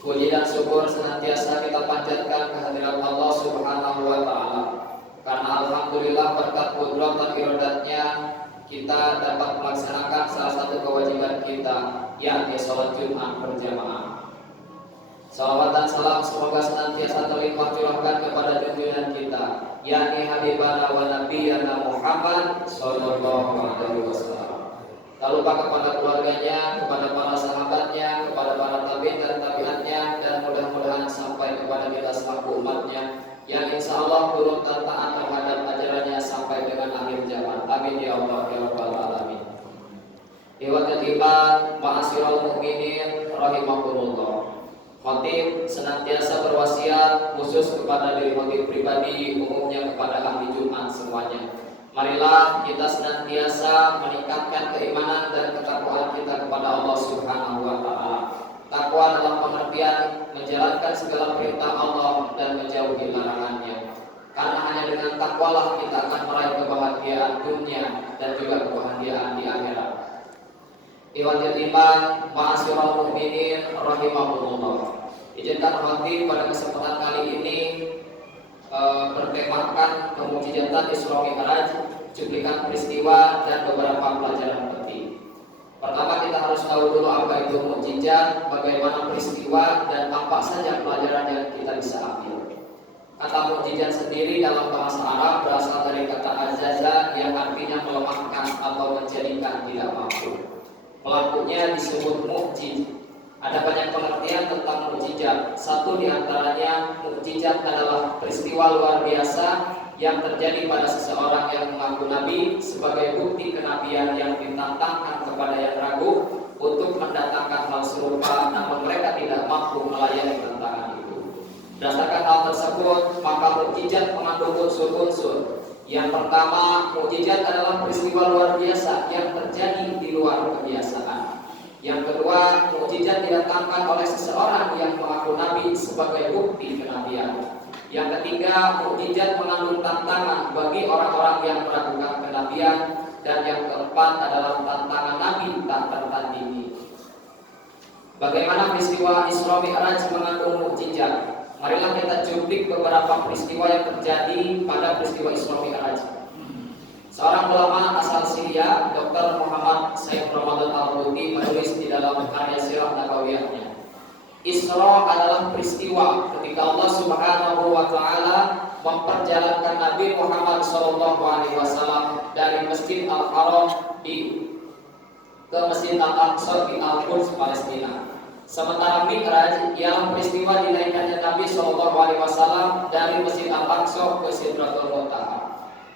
Puji dan syukur senantiasa kita panjatkan kehadirat Allah Subhanahu wa Ta'ala. Karena alhamdulillah berkat kudrat dan iradatnya kita dapat melaksanakan salah satu kewajiban kita, yakni sholat Jumat berjamaah. Salawat dan salam semoga senantiasa terlimpah curahkan kepada junjungan kita, yakni habibana wa nabiyana Muhammad sallallahu alaihi wasallam. Tak lupa kepada keluarganya, kepada para sahabatnya, kepada para tabi'in dan tabi'atnya, dan mudah-mudahan sampai kepada kita selaku umatnya yang insya Allah turut dan taat terhadap ajarannya sampai dengan akhir zaman. Amin ya Allah ya Rabbal alamin. Ikhwatul iman, ma'asyiral mukminin rahimakumullah. Khatib senantiasa berwasiat khusus kepada diri khatib pribadi, umumnya kepada ahli Jumat semuanya. Marilah kita senantiasa meningkatkan keimanan dan ketakwaan kita kepada Allah Subhanahu wa Ta'ala. Takwa dalam pengertian menjalankan segala perintah Allah dan menjauhi larangannya. Karena hanya dengan takwalah kita akan meraih kebahagiaan dunia dan juga kebahagiaan di akhirat. Ikhwatul iman, ma'asyiral mukminin rahimakumullah. Izinkan Hati pada kesempatan kali ini bertemakan kemukjizatan Isra Mi'raj, cuplikan peristiwa dan beberapa pelajaran penting. Pertama kita harus tahu dulu apa itu mukjizat, bagaimana peristiwa dan apa saja pelajaran yang kita bisa ambil. Kata mukjizat sendiri dalam bahasa Arab berasal dari kata azaza yang artinya melemahkan atau menjadikan tidak mampu. Pelakunya disebut mukjiz. Ada banyak pengertian tentang mukjizat. Satu diantaranya, mukjizat adalah peristiwa luar biasa yang terjadi pada seseorang yang mengaku nabi sebagai bukti kenabian yang ditantangkan kepada yang ragu untuk mendatangkan hal serupa, namun mereka tidak mampu melayani tantangan itu. Berdasarkan hal tersebut, maka mukjizat mengandung unsur-unsur. Yang pertama, mukjizat adalah peristiwa luar biasa yang terjadi di luar kebiasaan. Yang kedua, mukjizat didatangkan oleh seseorang yang mengaku nabi sebagai bukti kenabian. Yang ketiga, mukjizat mengandung tantangan bagi orang-orang yang meragukan kenabian. Dan yang keempat adalah tantangan nabi tak tertandingi. Bagaimana peristiwa Isra Mi'raj mengandung mukjizat? Marilah kita cuplik beberapa peristiwa yang terjadi pada peristiwa Isra Mi'raj. Seorang ulama asal Syria, Dr. Muhammad Said Ramadan Al-Buti, menulis di dalam karya Sirah Nabawiyahnya, Isra adalah peristiwa ketika Allah Subhanahu wa Ta'ala memperjalankan Nabi Muhammad SAW dari Masjid Al-Haram ke Masjid Al-Aqsa di Al-Quds, Palestina. Sementara Mi'raj ialah peristiwa dinaikkannya Nabi SAW dari Masjid Al-Aqsa ke Sidratul Muntaha.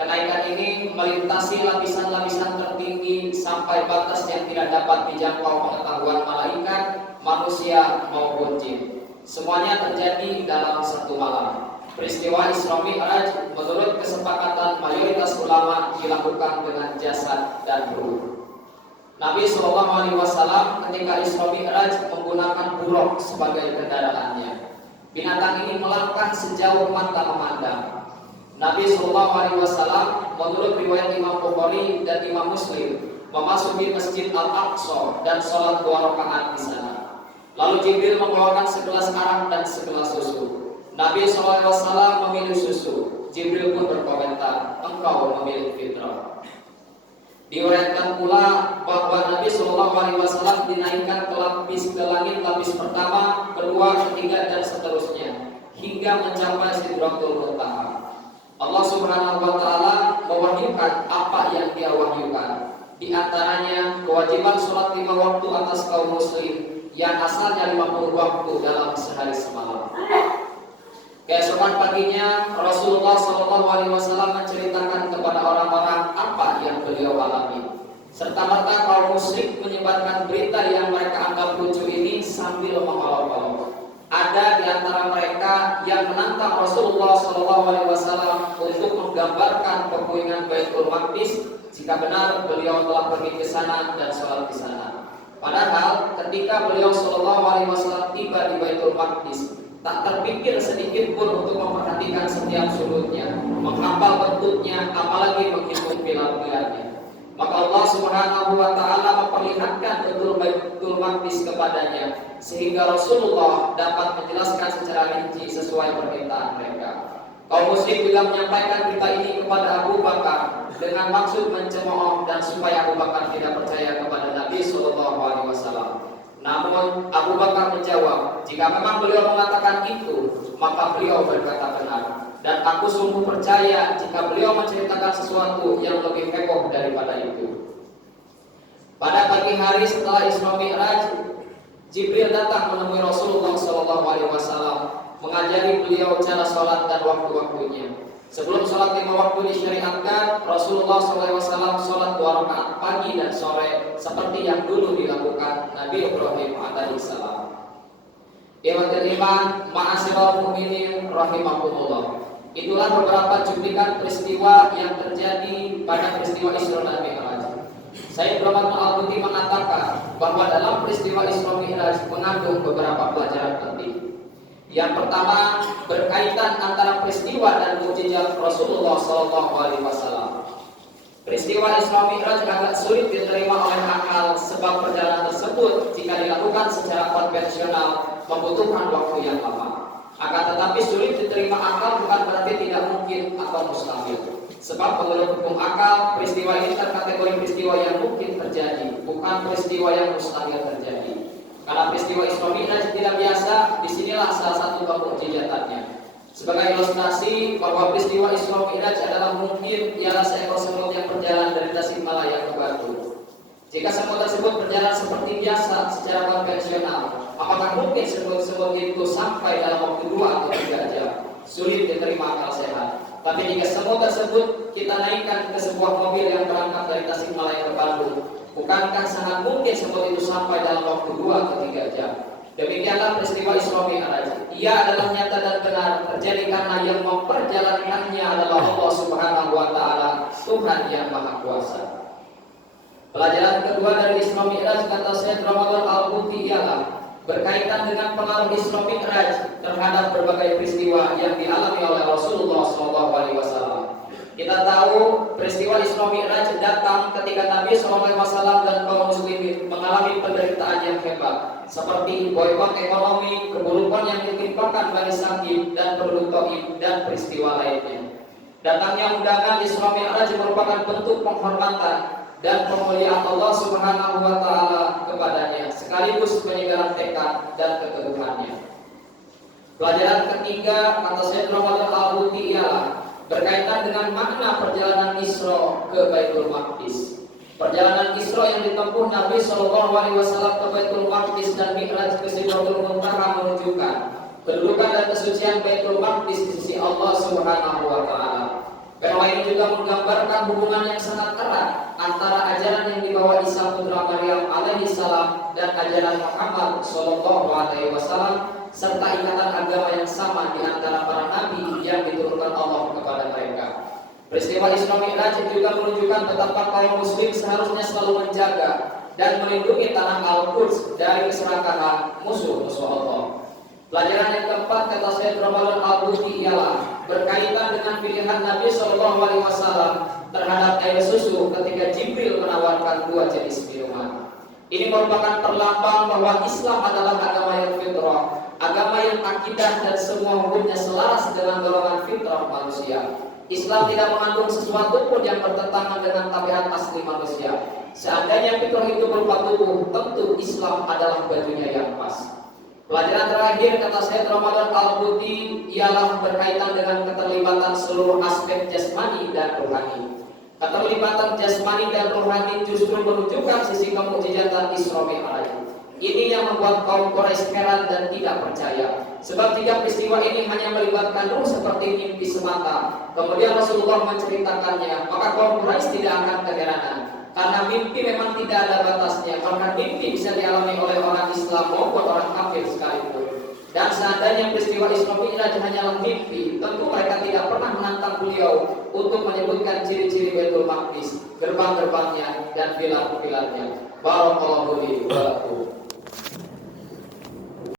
Kenaikan ini melintasi lapisan-lapisan tertinggi sampai batas yang tidak dapat dijangkau pengetahuan malaikat, manusia maupun jin. Semuanya terjadi dalam satu malam. Peristiwa Isra Mi'raj menurut kesepakatan mayoritas ulama dilakukan dengan jasad dan ruh. Nabi SAW ketika Isra Mi'raj menggunakan buruk sebagai kendaraannya. Binatang ini melangkah sejauh mata memandang. Nabi SAW menurut riwayat Imam Bukhari dan Imam Muslim memasuki Masjid Al-Aqsa dan sholat 2 rakaat di sana. Lalu Jibril membawakan segelas arak dan segelas susu. Nabi SAW memilih susu. Jibril pun berkomentar, engkau memilih fitrah. Diuraikan pula bahwa Nabi SAW dinaikkan ke langit lapis pertama, kedua, ketiga dan seterusnya hingga mencapai Sidratul Muntaha. Allah Subhanahu wa Ta'ala mewahyukan apa yang Dia wahyukan. Di antaranya kewajiban sholat 5 waktu atas kaum muslim yang asalnya 50 waktu dalam sehari semalam. Keesokan paginya Rasulullah SAW menceritakan kepada orang-orang apa yang beliau alami. Serta-merta kaum musyrik menyebarkan berita yang mereka anggap lucu ini sambil mengolok-olok. Ada di antara mereka yang menantang Rasulullah SAW untuk menggambarkan kepuingan Baitul Maqdis jika benar beliau telah pergi ke sana dan sholat di sana. Padahal ketika beliau SAW tiba di Baitul Maqdis, tak terpikir sedikit pun untuk memperhatikan setiap sudutnya, menghafal bentuknya, apalagi menghitung pilar-pilarnya. Maka Allah Subhanahu wa Ta'ala memperlihatkan betul Baitul Maqdis kepadanya, sehingga Rasulullah dapat menjelaskan secara rinci sesuai permintaan mereka. Kaum musyrik juga menyampaikan berita ini kepada Abu Bakar dengan maksud mencemooh dan supaya Abu Bakar tidak percaya kepada Nabi SAW. Namun Abu Bakar menjawab, jika memang beliau mengatakan itu, maka beliau berkata benar. Dan aku sungguh percaya jika beliau menceritakan sesuatu yang lebih heboh daripada itu. Pada pagi hari setelah Isra Mi'raj, Jibril datang menemui Rasulullah SAW, mengajari beliau cara sholat dan waktu-waktunya. Sebelum sholat 5 waktu disyariatkan, Rasulullah SAW sholat 2 rakaat pagi dan sore seperti yang dulu dilakukan Nabi Ibrahim alaihissalam. Iman, ma'asyiral mu'minin rahimakumullah. Itulah beberapa cuplikan peristiwa yang terjadi pada peristiwa Isra dan Mi'raj. Sayyid Muhammad Al-Buti mengatakan bahwa dalam peristiwa Isra Mi'raj mengandung beberapa pelajaran penting. Yang pertama, berkaitan antara peristiwa dan mukjizat Rasulullah SAW. Peristiwa Isra Mi'raj agak sulit diterima oleh akal sebab perjalanan tersebut jika dilakukan secara konvensional membutuhkan waktu yang lama. Akan tetapi sulit diterima akal bukan berarti tidak mungkin atau mustahil. Sebab menurut hukum akal, peristiwa ini terkategori peristiwa yang mungkin terjadi, bukan peristiwa yang mustahil terjadi. Karena peristiwa Isra Mi'raj tidak biasa, disinilah salah satu mukjizatannya. Sebagai ilustrasi bahwa peristiwa Isra Mi'raj adalah mungkin ialah seekor semut yang berjalan dari Tasikmalaya ke Batu. Jika semut tersebut berjalan seperti biasa secara konvensional, apakah mungkin semut-semut itu sampai dalam waktu 2 atau 3 jam? Sulit diterima akal sehat. Tapi jika semut tersebut kita naikkan ke sebuah mobil yang berangkat dari Tasikmalaya ke Bandung, bukankah sangat mungkin semut itu sampai dalam waktu 2 atau 3 jam? Demikianlah peristiwa Isra Mi'raj. Ia adalah nyata dan benar terjadi karena yang memperjalankannya adalah Allah Subhanahu wa taala, Tuhan yang Maha Kuasa. Pelajaran kedua dari Isra Mi'raj kata Syekh Ramadan Al-Buti ialah berkaitan dengan pengaruh Isra Mi'raj terhadap berbagai peristiwa yang dialami oleh Rasulullah SAW. Kita tahu peristiwa Isra Mi'raj datang ketika Nabi SAW dan kaum muslimin mengalami penderitaan yang hebat, seperti boykot ekonomi, keburukan yang ditimpakan Bani Saqif dan Banu Thaif dan peristiwa lainnya. Datangnya undangan Isra Mi'raj merupakan bentuk penghormatan dan pemuliaan Allah Subhanahu wa taala kepadanya, sekaligus penyegaran tekad dan keteguhannya. Pelajaran ketiga kata Syekh Ramadan Al-Buti ialah berkaitan dengan makna perjalanan Isra ke Baitul Maqdis. Perjalanan Isra yang ditempuh Nabi SAW ke Baitul Maqdis dan Mi'raj ke Sidratul Muntaha menunjukkan kedudukan dan kesucian Baitul Maqdis di sisi Allah Subhanahu wa taala. Fenomena ini juga menggambarkan hubungan yang sangat erat antara ajaran yang dibawa Isa putra Maryam alaihi salam dan ajaran Muhammad sallallahu alaihi wasallam, serta ikatan agama yang sama di antara para nabi yang diturunkan Allah kepada mereka. Peristiwa Isra Mi'raj juga menunjukkan betapa kaum muslim seharusnya selalu menjaga dan melindungi tanah Al-Quds dari keserakahan musuh-musuh Allah. Pelajaran yang keempat kata Syekh Ramadan Al-Buti ialah berkaitan dengan pilihan Nabi SAW terhadap air susu ketika Jibril menawarkan 2 jenis minuman. Ini merupakan perlambang bahwa Islam adalah agama yang fitrah, agama yang akidah dan semua hukumnya selaras dengan golongan fitrah manusia. Islam tidak mengandung sesuatu pun yang bertentangan dengan tabiat asli manusia. Seandainya fitrah itu berupa tubuh, tentu Islam adalah bajunya yang pas. Pelajaran terakhir kata Syekh Ramadan Al-Buti ialah berkaitan dengan keterlibatan seluruh aspek jasmani dan rohani. Keterlibatan jasmani dan rohani justru menunjukkan sisi kemukjizatan Isra Mi'raj. Ini yang membuat kaum Quraisy heran dan tidak percaya. Sebab jika peristiwa ini hanya melibatkan ruh seperti mimpi semata, kemudian Rasulullah menceritakannya, maka kaum Quraisy tidak akan keheranan. Karena mimpi memang tidak ada batasnya, karena mimpi bisa dialami oleh orang Islam maupun orang kafir sekalipun. Dan seandainya peristiwa Isra Mi'raj hanyalah mimpi, tentu mereka tidak pernah menantang beliau untuk menyebutkan ciri-ciri Baitul Maqdis, gerbang-gerbangnya dan pilar-pilarnya. Barakallahu li wa lakum.